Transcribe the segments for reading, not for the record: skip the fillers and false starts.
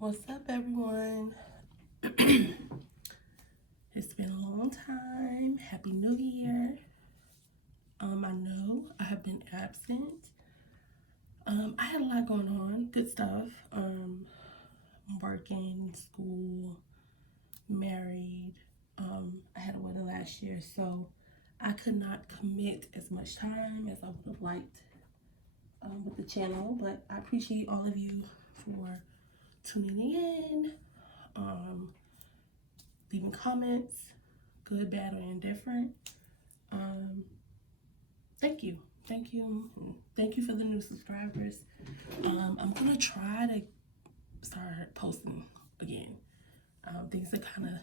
What's up, everyone? It's been a long time. Happy New Year. I know I have been absent. I had a lot going on, good stuff. Working, school, married. I had a wedding last year, so I could not commit as much time as I would have liked with the channel, but I appreciate all of you for tuning in, leaving comments, good, bad, or indifferent. Thank you. Thank you. Thank you for the new subscribers. I'm going to try to start posting again. Things are kind of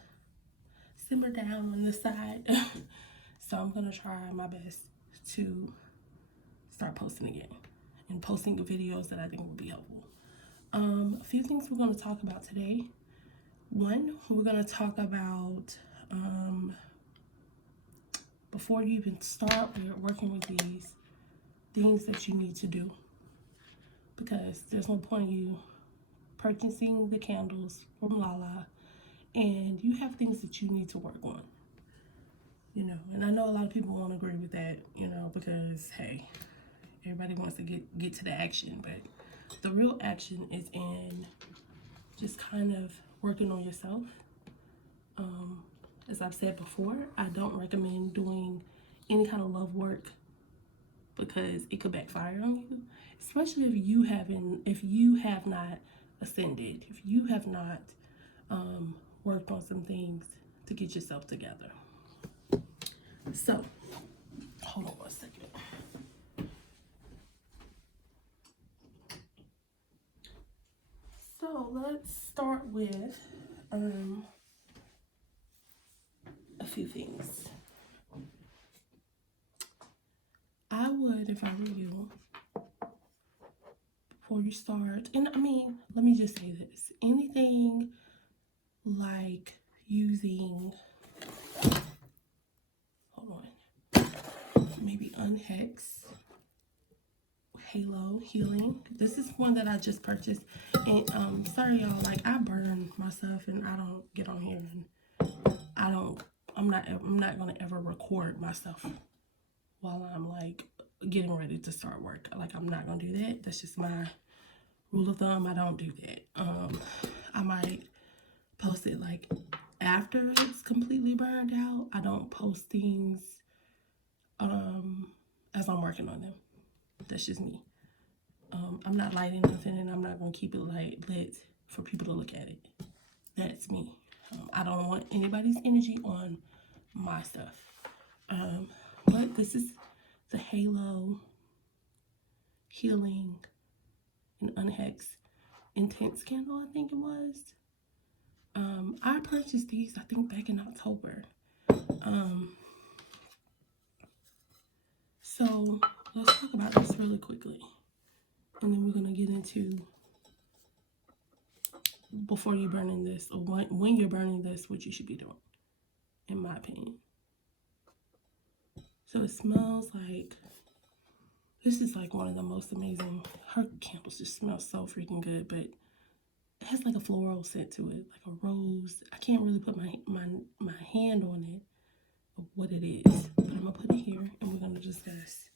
simmer down on this side. So I'm going to try my best to start posting again and posting the videos that I think will be helpful. A few things we're going to talk about today. One, we're going to talk about before you even start working with these things that you need to do, because there's no point in you purchasing the candles from Lala and you have things that you need to work on, and I know a lot of people won't agree with that, because hey, everybody wants to get to the action, but the real action is in just kind of working on yourself. As I've said before, I don't recommend doing any kind of love work because it could backfire on you, especially if you have not ascended, if you have not worked on some things to get yourself together. So, hold on one second. So let's start with a few things. I would, if I were you, before you start, and let me just say this, anything like using, hold on, maybe Unhex, Halo Healing. This is one that I just purchased, and sorry y'all, like I burn myself and I don't get on here, and I'm not gonna ever record myself while I'm like getting ready to start work. Like, I'm not gonna do that. That's just my rule of thumb. I don't do that. I might post it like after it's completely burned out. I don't post things as I'm working on them. That's just me. I'm not lighting nothing, and I'm not gonna keep it lit for people to look at it. That's me. I don't want anybody's energy on my stuff. But this is the Halo Healing and Unhex Intense candle, I think it was. I purchased these, I think, back in October. So let's talk about this really quickly, and then we're gonna get into, before you're burning this, or when you're burning this, what you should be doing, in my opinion. So it smells like, this is like one of the most amazing, her candles just smell so freaking good, but it has like a floral scent to it, like a rose. I can't really put my hand on it of what it is, but I'm gonna put it here, and we're gonna discuss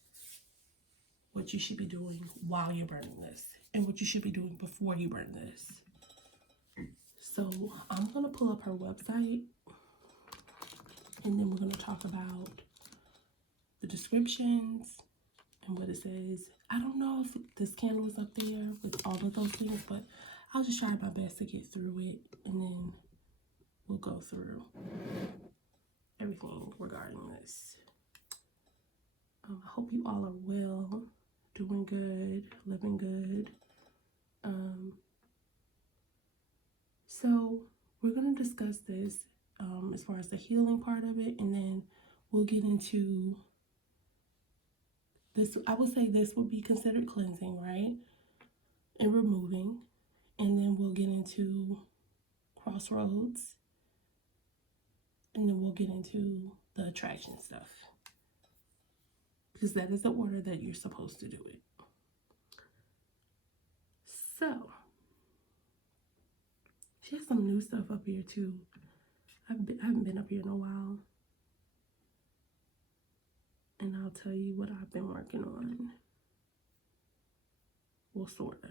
what you should be doing while you're burning this, and what you should be doing before you burn this. So I'm gonna pull up her website, and then we're gonna talk about the descriptions and what it says. I don't know if this candle is up there with all of those things, but I'll just try my best to get through it, and then we'll go through everything regarding this. I hope you all are well, doing good, living good. So we're going to discuss this as far as the healing part of it, and then we'll get into this. I would say this would be considered cleansing, right? And removing. And then we'll get into Crossroads. And then we'll get into the attraction stuff, because that is the order that you're supposed to do it. So She has some new stuff up here too. I haven't been up here in a while. And I'll tell you what I've been working on. Well, sort of.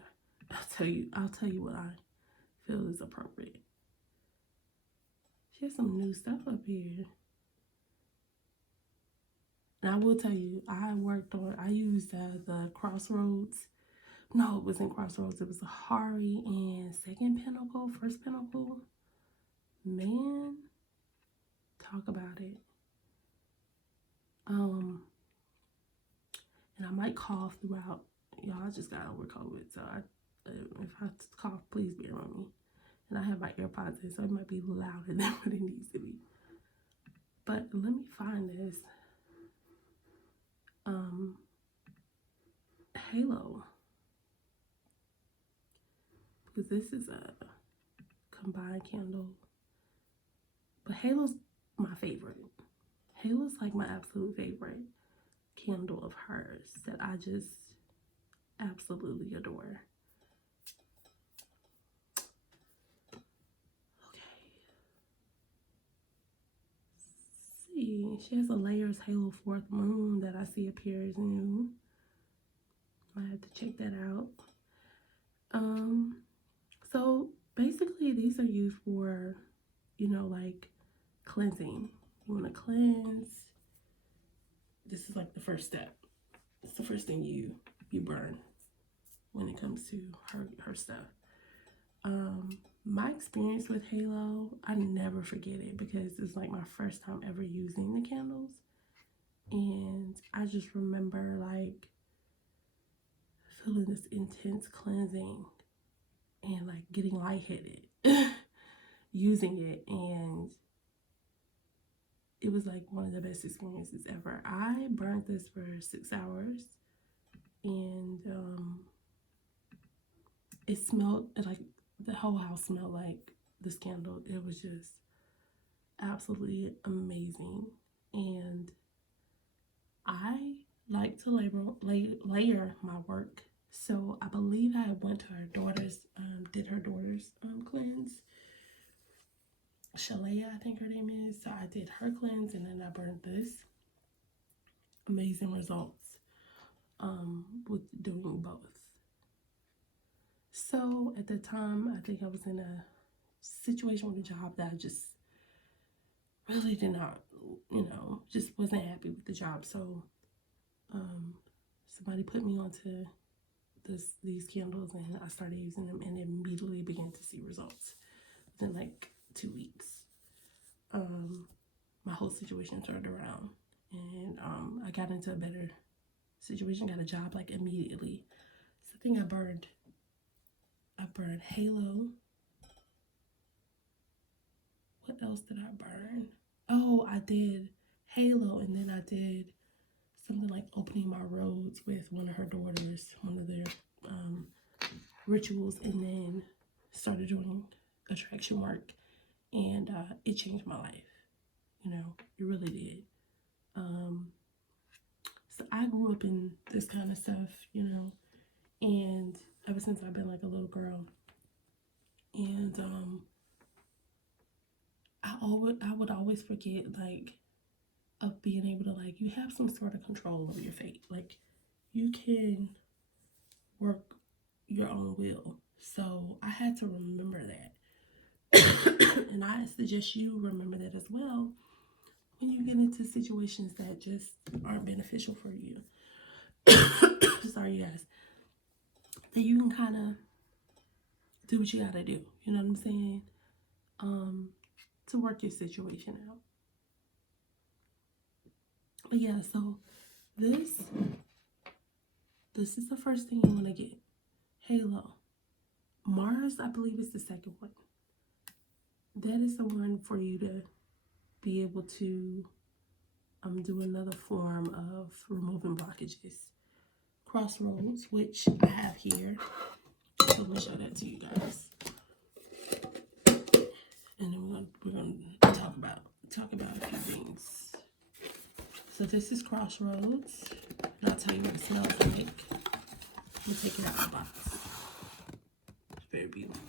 I'll tell you what I feel is appropriate. She has some new stuff up here. And I will tell you, I used the Crossroads. No, it wasn't Crossroads. It was the Hari and second pinnacle, first pinnacle. Man, talk about it. And I might cough throughout. Y'all, I just got over COVID, so if I cough, please bear with me. And I have my AirPods in, so it might be louder than what it needs to be. But let me find this. Halo. Because this is a combined candle. But Halo's my favorite. Halo's like my absolute favorite candle of hers that I just absolutely adore. She has a Layers Halo 4th Moon that I see appears new. I have to check that out. So basically these are used for, you know, like cleansing. You want to cleanse. This is like the first step. It's the first thing you burn when it comes to her stuff. My experience with Halo, I never forget it because it's like my first time ever using the candles. And I just remember like feeling this intense cleansing and like getting lightheaded using it. And it was like one of the best experiences ever. I burned this for 6 hours and it smelled like the whole house smelled like this candle. It was just absolutely amazing. And I like to layer my work. So I believe I went to her daughter's, did her daughter's cleanse. Shalaya, I think her name is. So I did her cleanse and then I burned this. Amazing results with doing both. So at the time, I think I was in a situation with a job that I just really did not, you know, just wasn't happy with the job. So somebody put me onto these candles and I started using them and immediately began to see results within like 2 weeks. My whole situation turned around and I got into a better situation, got a job like immediately. So I think I burned Halo. What else did I burn? Oh, I did Halo and then I did something like opening my roads with one of her daughters, one of their rituals, and then started doing attraction work, and it changed my life. You know, it really did. So I grew up in this kind of stuff, you know, and ever since I've been like a little girl, and I would always forget like of being able to like, you have some sort of control over your fate. Like you can work your own will. So I had to remember that. And I suggest you remember that as well when you get into situations that just aren't beneficial for you. Sorry, you guys. That you can kind of do what you gotta do. You know what I'm saying? To work your situation out. But yeah, so this is the first thing you want to get. Halo. Mars, I believe, is the second one. That is the one for you to be able to do another form of removing blockages. Crossroads, which I have here. So let me show that to you guys. And then we're gonna talk about a few things. So this is Crossroads. And I'll tell you what it smells like. We'll take it out of the box. It's very beautiful.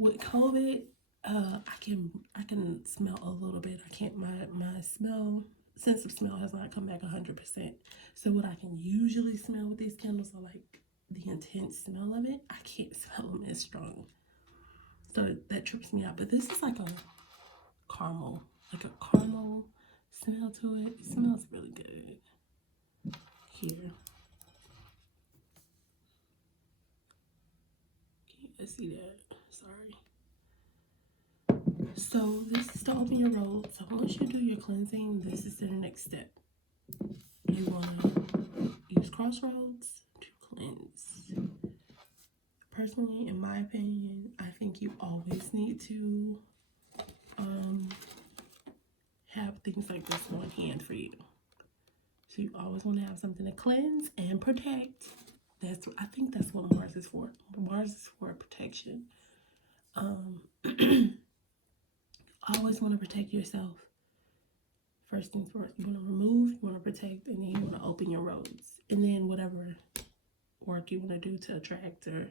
with COVID, I can smell a little bit. I can't my smell sense of smell has not come back 100%. So what I can usually smell with these candles are like the intense smell of it. I can't smell them as strong, so that trips me out. But this is like a caramel, like a caramel smell to it. It smells really good. Here, can you guys see that? Sorry. So this is to open your road. So once you do your cleansing, this is the next step. You want to use Crossroads to cleanse. Personally, in my opinion, I think you always need to have things like this on hand for you. So you always want to have something to cleanse and protect. I think that's what Mars is for. Mars is for protection. Always want to protect yourself. First things first, you want to remove, you want to protect, and then you want to open your roads. And then whatever work you want to do to attract or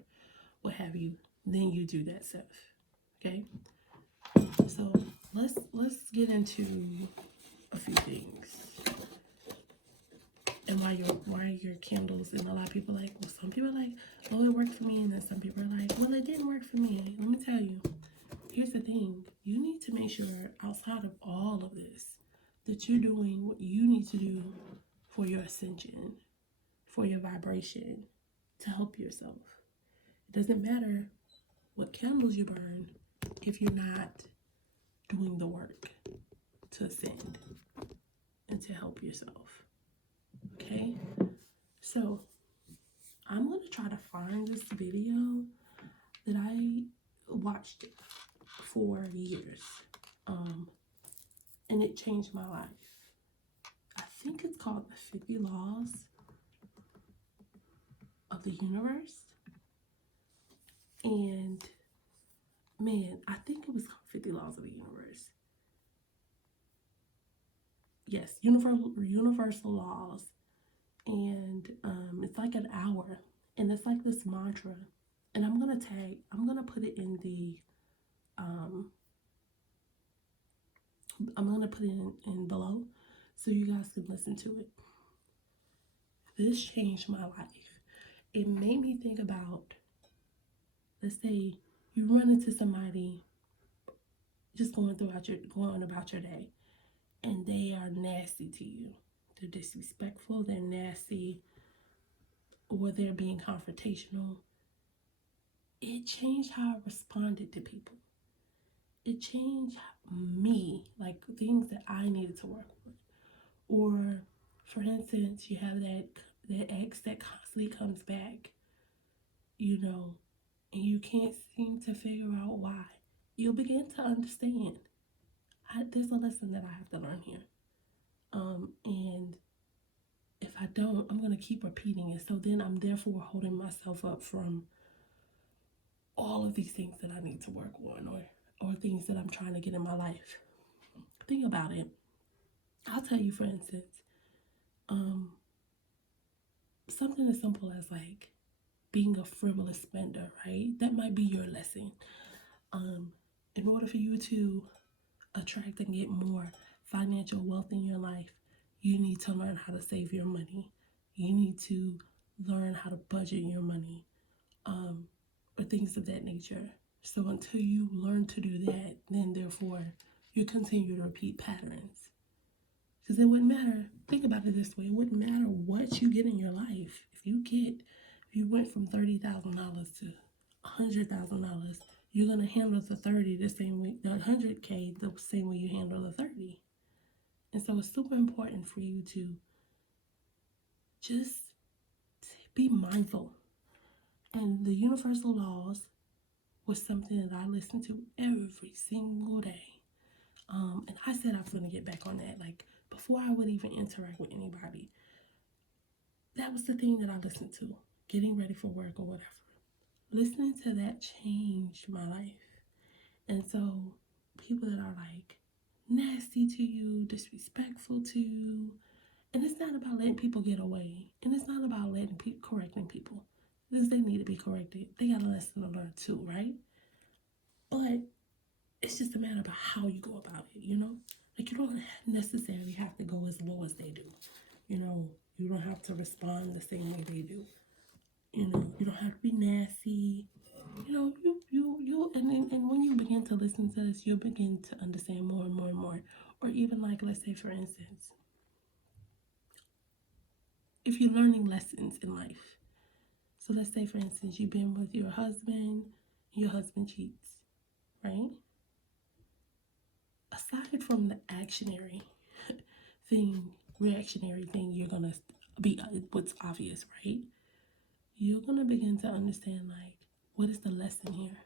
what have you, then you do that stuff. Okay? So let's get into a few things. And why your candles, and a lot of people are like, well, some people are like, oh, it worked for me, and then some people are like, well, it didn't work for me. Let me tell you, here's the thing. You need to make sure outside of all of this that you're doing what you need to do for your ascension, for your vibration, to help yourself. It doesn't matter what candles you burn if you're not doing the work to ascend and to help yourself. Okay? So I'm going to try to find this video that I watched for years. And it changed my life. I think it's called The 50 Laws of the Universe. And man, I think it was called 50 Laws of the Universe. Yes, universal laws. And it's like an hour. And it's like this mantra. And I'm gonna put it in the I'm gonna put it in below so you guys can listen to it. This changed my life. It made me think about, let's say you run into somebody just going about your day, and they are nasty to you. They're disrespectful, they're nasty, or they're being confrontational. It changed how I responded to people. It changed me, like things that I needed to work with. Or, for instance, you have that ex that constantly comes back, and you can't seem to figure out why. You'll begin to understand. There's a lesson that I have to learn here. And if I don't, I'm going to keep repeating it. So then I'm therefore holding myself up from all of these things that I need to work on, or things that I'm trying to get in my life. Think about it. I'll tell you, for instance, something as simple as like being a frivolous spender, right? That might be your lesson. In order for you to attract and get more financial wealth in your life, you need to learn how to save your money. You need to learn how to budget your money, or things of that nature. So until you learn to do that, then therefore you continue to repeat patterns. Because it wouldn't matter. Think about it this way. It wouldn't matter what you get in your life. If you went from $30,000 to $100,000, you're going to handle the 30 the same way, the 100K the same way you handle the 30. And so it's super important for you to just be mindful. And the universal laws was something that I listened to every single day. And I said I was going to get back on that. Like, before I would even interact with anybody, that was the thing that I listened to. Getting ready for work or whatever. Listening to that changed my life. And so people that are like nasty to you, disrespectful to you, and it's not about letting people get away. And it's not about correcting people. Because they need to be corrected. They got a lesson to learn too, right? But it's just a matter of how you go about it, you know? Like, you don't necessarily have to go as low as they do. You know, you don't have to respond the same way they do. You know, you don't have to be nasty. You know, and when you begin to listen to this, you'll begin to understand more and more and more. Or even like, let's say, for instance, if you're learning lessons in life. So let's say, for instance, you've been with your husband, and your husband cheats, right? Aside from the actionary thing, reactionary thing, you're gonna be what's obvious, right? You're gonna begin to understand, like, what is the lesson here?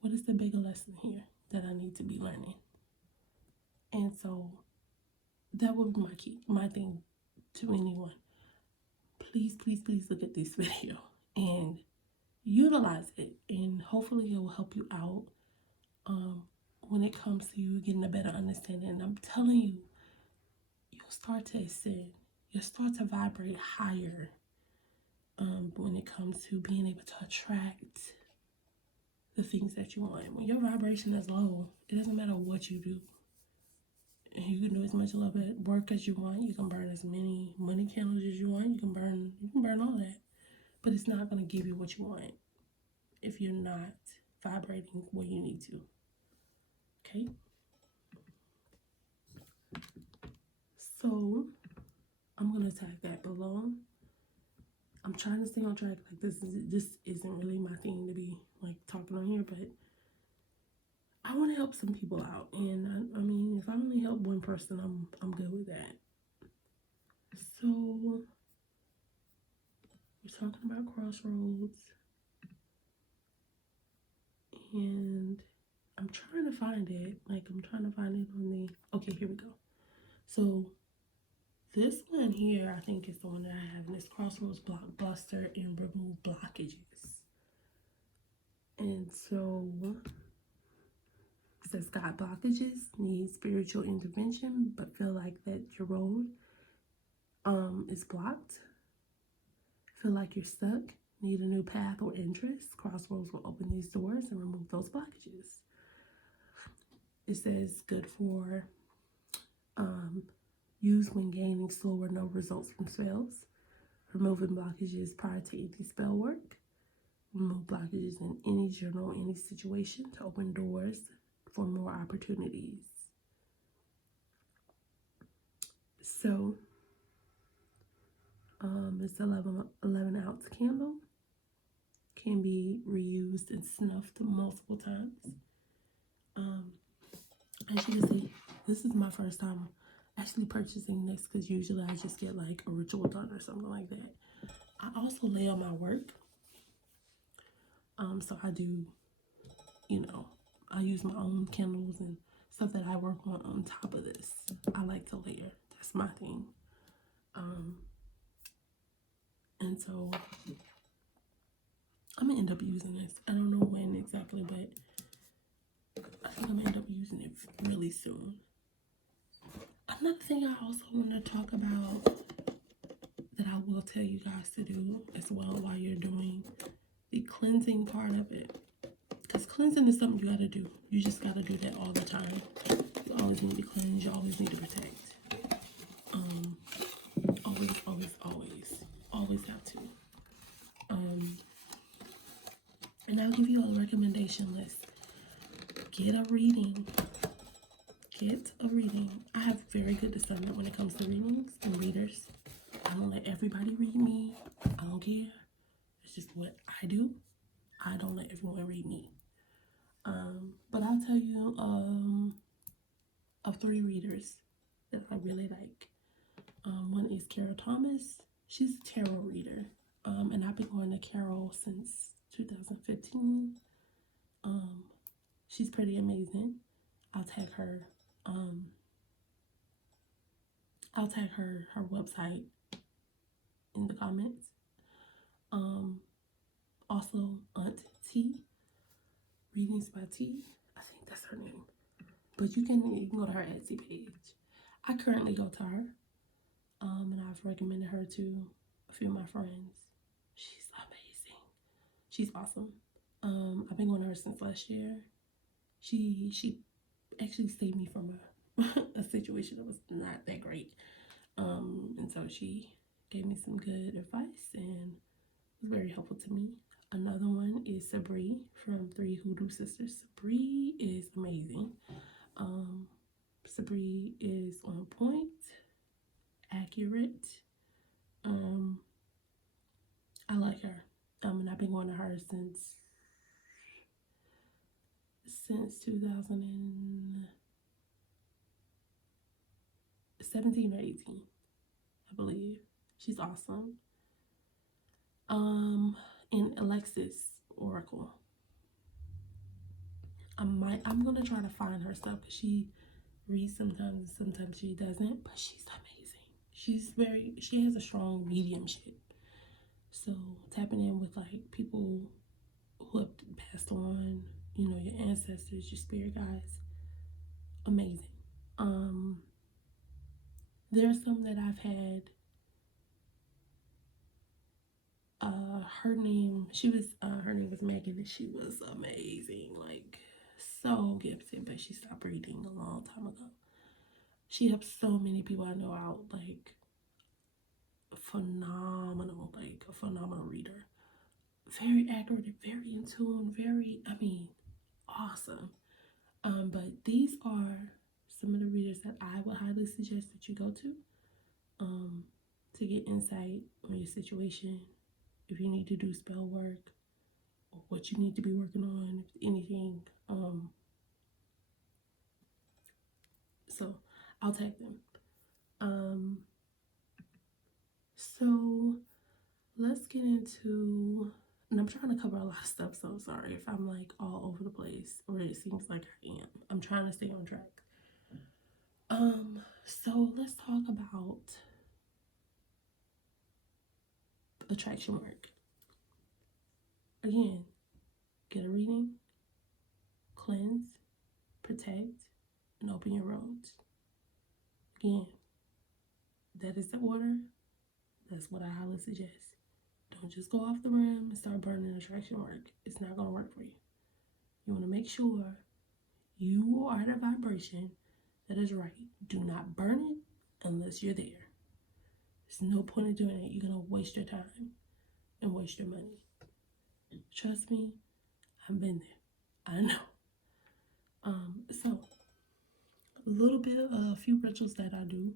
What is the bigger lesson here that I need to be learning? And so that would be my key, my thing to anyone. Please, please, please look at this video and utilize it, and hopefully it will help you out when it comes to you getting a better understanding. And I'm telling you, you'll start to ascend. You'll start to vibrate higher when it comes to being able to attract the things that you want. When your vibration is low, it doesn't matter what you do. You can do as much love at work as you want. You can burn as many money candles as you want. You can burn all that. But it's not going to give you what you want if you're not vibrating where you need to. Okay? So I'm going to tag that below. I'm trying to stay on track. Like, this isn't really my thing to be like talking on here, but I want to help some people out. And I mean, if I only help one person, I'm good with that. So we're talking about Crossroads, and I'm trying to find it. Like, I'm trying to find it on the, okay, here we go. So this one here, I think is the one that I have, and it's Crossroads Blockbuster and Remove Blockages. And so it says, got blockages, need spiritual intervention, but feel like that your road is blocked. Feel like you're stuck, need a new path or interest. Crossroads will open these doors and remove those blockages. It says good for use when gaining slow or no results from spells. Removing blockages prior to any spell work. Remove blockages in any journal, any situation to open doors for more opportunities. So it's 11 ounce candle. Can be reused and snuffed multiple times. As you can see, this is my first time actually purchasing this, because usually I just get like a ritual done or something like that. I also lay on my work. So I do, you know, I use my own candles and stuff that I work on top of this. I like to layer. That's my thing. And so I'm gonna end up using this. I don't know when exactly, but I think I'm gonna end up using it really soon. Another thing I also want to talk about that I will tell you guys to do as well while you're doing the cleansing part of it. Because cleansing is something you gotta do. You just gotta do that all the time. You always need to cleanse, you always need to protect. Always have to. And I'll give you a recommendation list. Get a reading. I have very good discernment when it comes to readings and readers. I don't let everybody read me. I don't care. It's just what I do. I don't let everyone read me. But I'll tell you of 3 readers that I really like. One is Carol Thomas. She's a tarot reader. And I've been going to Carol since 2015. She's pretty amazing. I'll tag her her website in the comments. Also Aunt T, Readings by T. I think that's her name. But you can go to her Etsy page. I currently go to her. And I've recommended her to a few of my friends. She's amazing. She's awesome. I've been going to her since last year. She actually saved me from a situation that was not that great. And so she gave me some good advice and was very helpful to me. Another one is Sabri from Three Hoodoo Sisters. Sabri is amazing. Sabri is on point, accurate. I like her. And I've been going to her since 2017 or 18, I believe. She's awesome. And Alexis Oracle. I'm gonna try to find her stuff because she reads sometimes, sometimes she doesn't, but she's amazing. She has a strong mediumship. So tapping in with like people who have passed on, you know, your ancestors, your spirit guides, amazing. There's some that I've had. Her name was Megan, and she was amazing, like so gifted, but she stopped reading a long time ago. She helped so many people I know out, like phenomenal, like a phenomenal reader. Very accurate, very in tune, awesome. But these are some of the readers that I would highly suggest that you go to get insight on your situation, if you need to do spell work, or what you need to be working on, if anything. So I'll tag them. So let's get into, and I'm trying to cover a lot of stuff, so sorry if I'm like all over the place, or it seems like I am. I'm trying to stay on track. So let's talk about attraction work. Again, get a reading, cleanse, protect, and open your roads. Again, that is the order. That's what I highly suggest. Don't just go off the rim and start burning attraction work. It's not going to work for you. You want to make sure you are at a vibration that is right. Do not burn it unless you're there. There's no point in doing it. You're going to waste your time and waste your money. Trust me, I've been there. I know. So a few rituals that I do.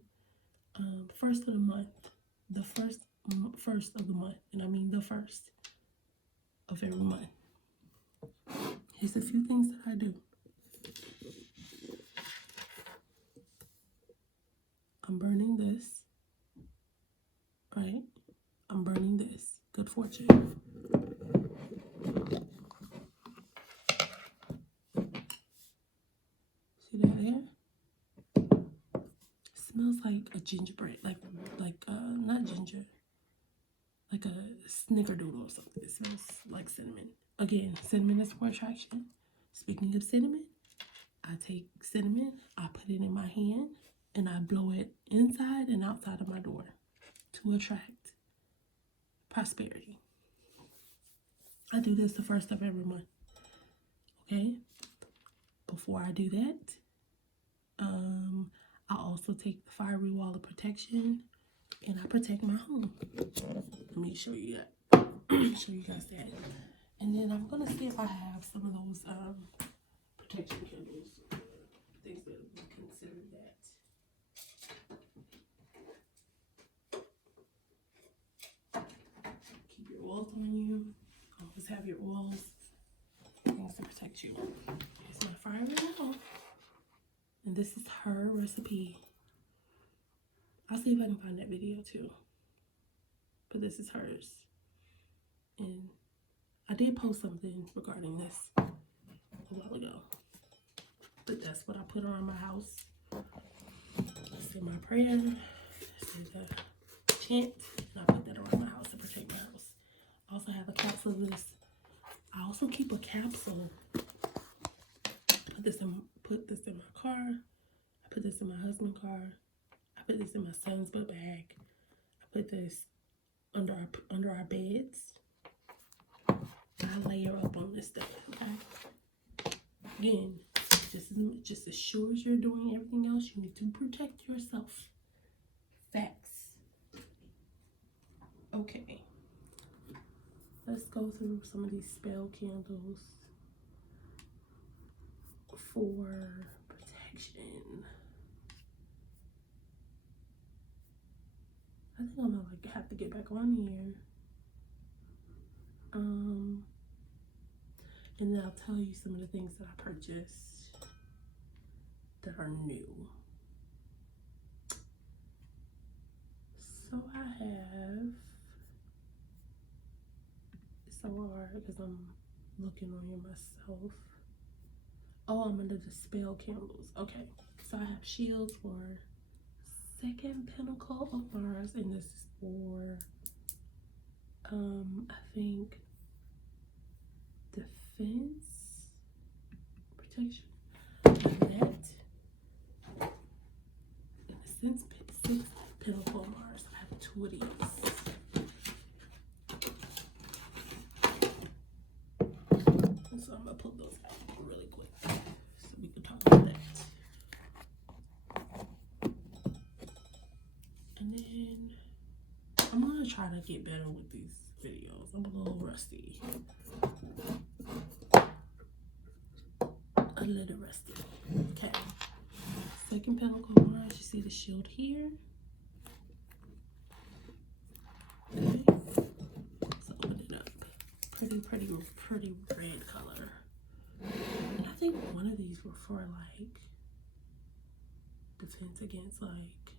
First of the month, the first of the month, and I mean the first of every month. Here's a few things that I do. I'm burning this, right? I'm burning this. Good fortune. See that there? Smells like a gingerbread, like not ginger, like a snickerdoodle or something. It smells like cinnamon. Again, cinnamon is for attraction. Speaking of cinnamon, I take cinnamon, I put it in my hand, and I blow it inside and outside of my door to attract prosperity. I do this the first of every month. Okay? Before I do that, I also take the fiery wall of protection and I protect my home. Let me show you that. Show you guys that. And then I'm gonna see if I have some of those protection candles, things that would consider that. Keep your oils on you. Always have your oils, things to protect you. Here's my fiery wall. And this is her recipe. I'll see if I can find that video too. But this is hers. And I did post something regarding this a while ago. But that's what I put around my house. I say my prayer, I say the chant, and I put that around my house to protect my house. I also have a capsule of this. I also keep a capsule. Put this in my car. I put this in my husband's car. I put this in my son's book bag. I put this under our beds. I layer up on this stuff, okay? Again, just as sure as you're doing everything else, you need to protect yourself. Facts. Okay. Let's go through some of these spell candles for protection. I think I'm gonna have to get back on here. And then I'll tell you some of the things that I purchased that are new. So I have, it's so hard because I'm looking on here myself. Oh, I'm under the spell candles. Okay, so I have shields for Second Pinnacle of Mars, and this is for, I think, defense, protection. That, in a sense, Sixth Pinnacle of Mars. I have 2 of these. So I'm gonna pull those out really quick so we can talk about that. And then I'm gonna try to get better with these videos. I'm a little rusty. A little rusty. Okay. Second Pinnacle of Mars. You see the shield here. Okay. Let's open it up. Pretty red color. And I think one of these were for like defense against like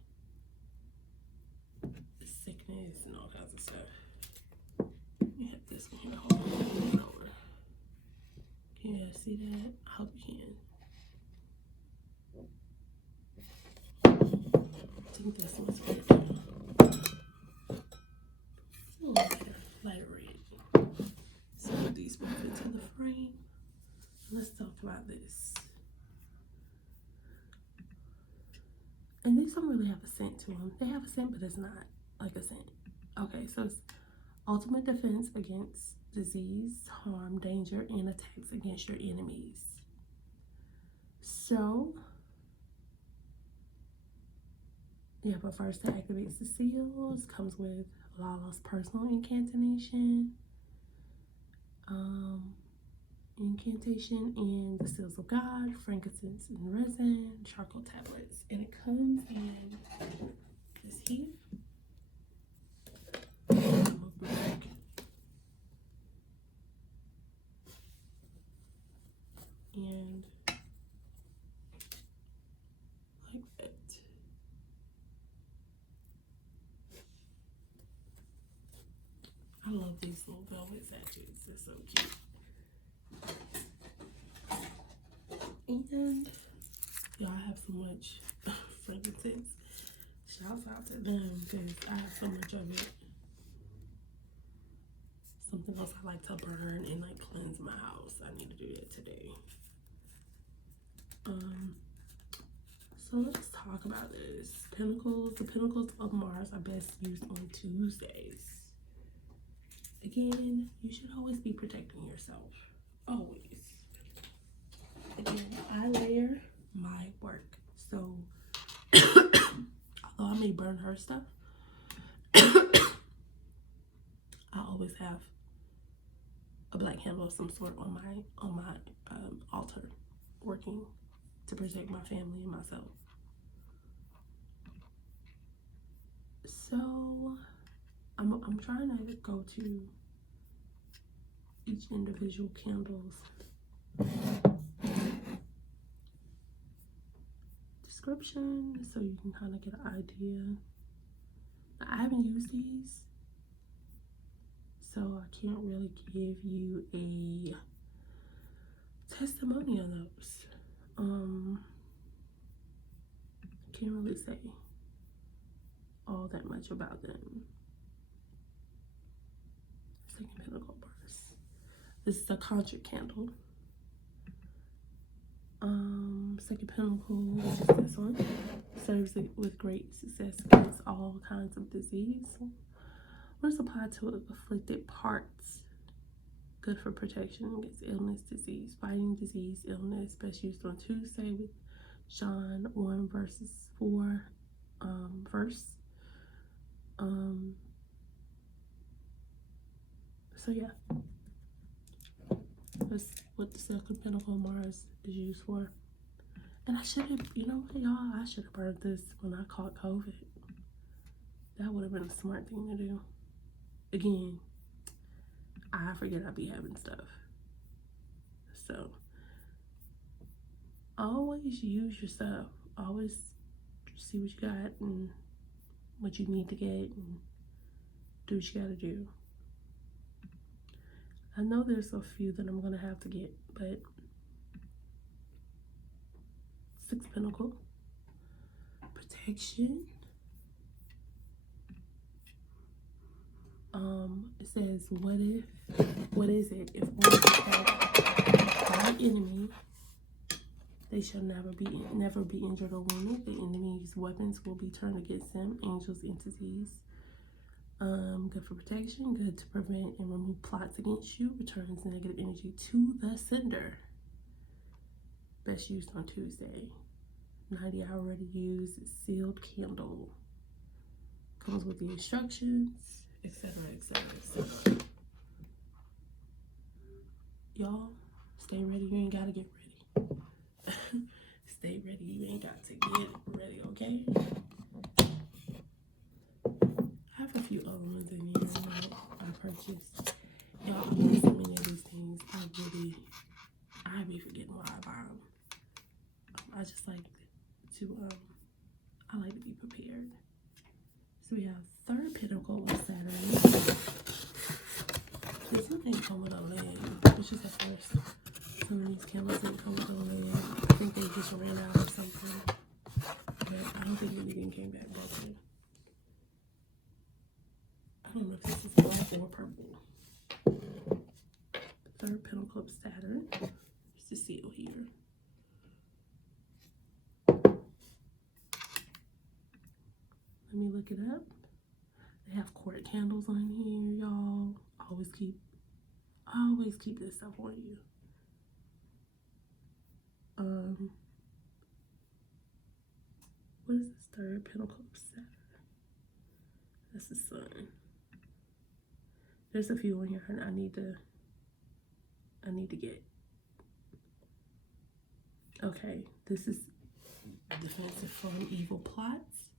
sickness and all kinds of stuff. We have this one here. Hold on, move it over. Yeah, see that? I hope you can. I think this one's red. It's a little lighter red. So these move into the frame. Let's talk about this. And these don't really have a scent to them. They have a scent, but it's not like a scent. Okay, so it's ultimate defense against disease, harm, danger, and attacks against your enemies. So, yeah, but first it activates the seals. Comes with Lala's personal incantation. And the seals of God, frankincense and resin, charcoal tablets. And it comes in this here. And like that. I love these little velvet sachets. They're so cute. And y'all have so much frankincense. Shouts out to them because I have so much of it. Something else I like to burn and like cleanse my house. I need to do that today. So let's talk about this. Pinnacles. The pinnacles of Mars are best used on Tuesdays. Again, you should always be protecting yourself. Always. Again, I layer my work. So, although I may burn her stuff, I always have a black candle of some sort on my altar, working to protect my family and myself. So I'm trying to go to each individual candle's description so you can kind of get an idea. I haven't used these, so I can't really give you a testimony on those. I can't really say all that much about them. Second Pinnacle Mars. This is a Conjure candle. Second Pinnacle, which is this one, serves it with great success against all kinds of disease. When it's applied to afflicted parts, Good for protection against illness, disease, fighting disease, illness. Best used on Tuesday with John 1 verses 4 verse. So yeah, that's what the second Pentacle Mars is used for. And I should have, you know what, y'all? I should have burned this when I caught COVID. That would have been a smart thing to do. Again, I forget I be having stuff. So, always use your stuff. Always see what you got and what you need to get and do what you gotta do. I know there's a few that I'm gonna have to get, but Six Pentacle, protection. It says, what is it if one is attacked by an enemy, they shall never be injured or wounded. The enemy's weapons will be turned against them, angels, entities. Good for protection, good to prevent and remove plots against you, returns negative energy to the sender. Best used on Tuesday. 90 hour ready to use, sealed candle. Comes with the instructions, etc., etc., etc. Y'all, stay ready. You ain't gotta get ready. Stay ready. You ain't got to get ready, okay? I have a few other ones in here that I purchased. Y'all, I buy so many of these things. I be forgetting why I buy them. I just like to, I like to be prepared. So we have third Pentacle with Saturn. This one ain't come with a leg, which is the first. Some of these candles didn't come with a leg. I think they just ran out or something. But I don't think anything came back broken. I don't know if this is black or purple. Third Pentacle of Saturn. There's the seal here. Let me look it up. They have quarter candles on here, y'all. Always keep this stuff on you. What is this third Pentacle of Saturn? That's the sun. There's a few in here I need to get. Okay, this is defensive from evil plots.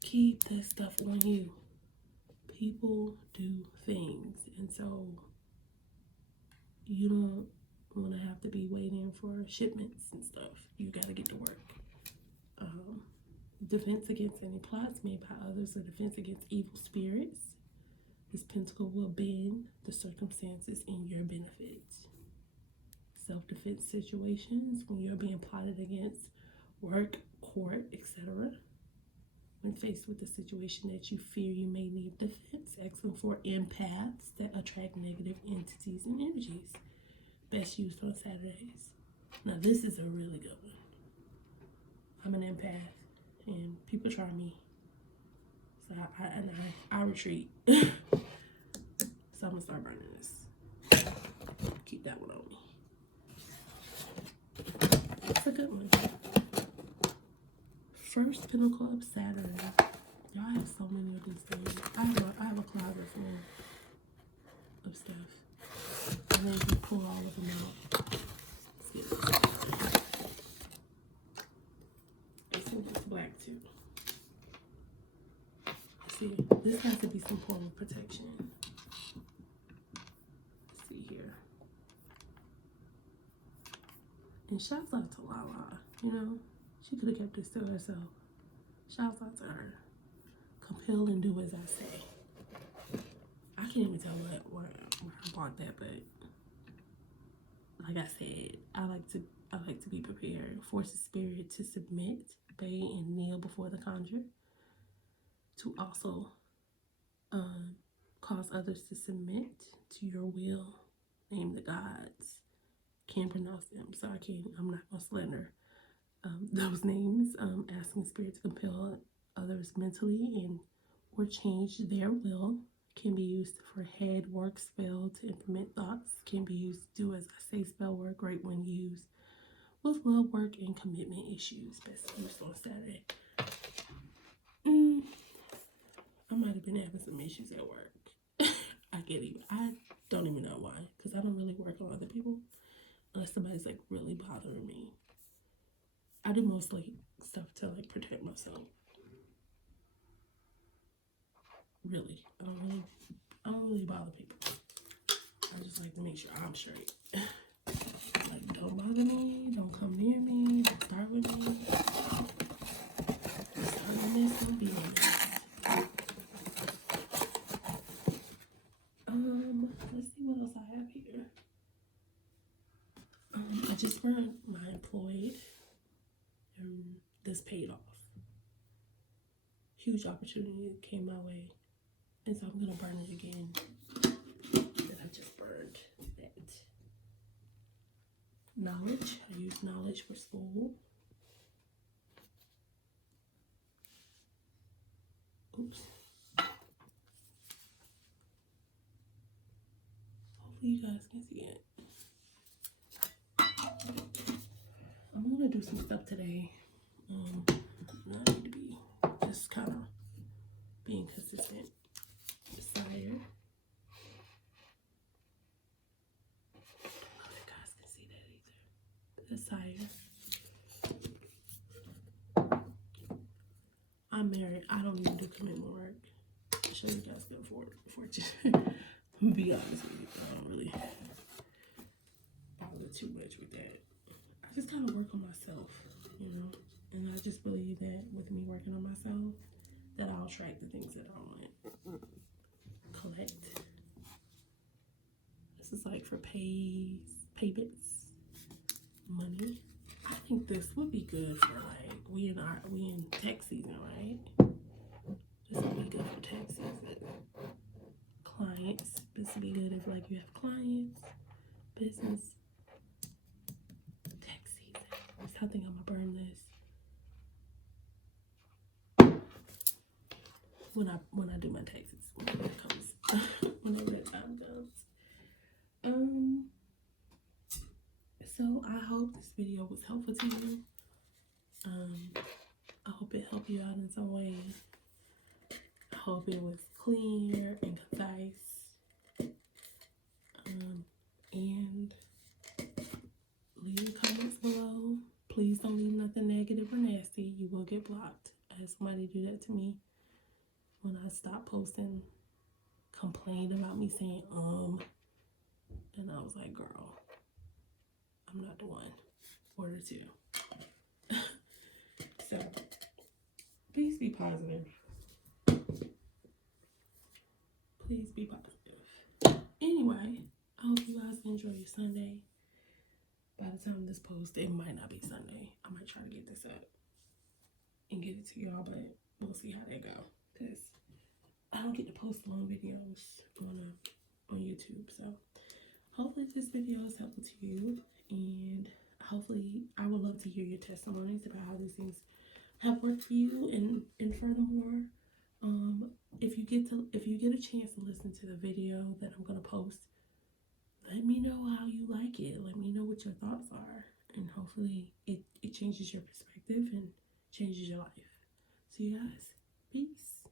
Keep this stuff on you. People do things, and so you don't want to have to be waiting for shipments and stuff. You got to get to work. Defense against any plots made by others, or defense against evil spirits. This pentacle will bend the circumstances in your benefit. Self-defense situations when you're being plotted against, work, court, etc. When faced with a situation that you fear you may need defense, excellent for empaths that attract negative entities and energies. Best used on Saturdays. Now this is a really good one. I'm an empath and people try me. So I retreat. So I'm gonna start burning this. Keep that one on me. It's a good one. First Pentacle of Saturn. Y'all have so many of these things. I have a closet full of stuff. And then you pull all of them out. Let's get this. This one is black too. See, this has to be some form of protection. Let's see here. And shouts out to Lala, you know. She could have kept this to herself. Shouts out to her. Compel and do as I say. I can't even tell where I bought that, but like I said, I like to be prepared. Force the spirit to submit, obey, and kneel before the conjure. To also cause others to submit to your will. Name the gods. Can't pronounce them, so I'm not gonna slander those names. Asking spirit to compel others mentally and or change their will can be used for head work spell to implement thoughts, can be used to do as I say spell work, great when used with love work and commitment issues. Best used on Saturday. I might have been having some issues at work. I don't even know why, because I don't really work on other people unless somebody's like really bothering me. I do mostly stuff to like protect myself. Really, I don't really bother people. I just like to make sure I'm straight. Like, don't bother me, don't come near me, don't start with me. Start with this, don't be on this. Let's see what else I have here. I just burned my employed, and this paid off. Huge opportunity came my way, and so I'm gonna burn it again. And I just burned that. Knowledge. I use knowledge for school. Oops. Hopefully you guys can see it. I'm gonna do some stuff today. I need to be just kind of being consistent. Sire. I don't know if you guys can see that either. The sire. I'm married. I don't even do commitment work. I'll show you guys good fortune. Be honest with you, I don't really bother too much with that. I just kind of work on myself, you know, and I just believe that with me working on myself, that I'll attract the things that I want. Collect. This is like for payments, money. I think this would be good for like we in tax season, right? This would be good for tax season. Clients. This would be good if like you have clients, business. Tax season. So I think I'm gonna burn this when I do my taxes, whenever it comes. Whenever that time comes. So I hope this video was helpful to you. I hope it helped you out in some way. I hope it was clear and concise. And leave your comments below. Please don't leave nothing negative or nasty. You will get blocked. I had somebody do that to me when I stopped posting, complained about me saying and I was like, girl, I'm not the one. Or the two. So please be positive. Please be positive. Anyway, I hope you guys enjoy your Sunday. By the time this post, it might not be Sunday. I might try to get this up and get it to y'all, but we'll see how that go. Because I don't get to post long videos on YouTube. So hopefully this video is helpful to you, and hopefully I would love to hear your testimonies about how these things have worked for you. And furthermore, if you get a chance to listen to the video that I'm gonna post, let me know how you like it. Let me know what your thoughts are, and hopefully it changes your perspective and changes your life. See you guys. Peace.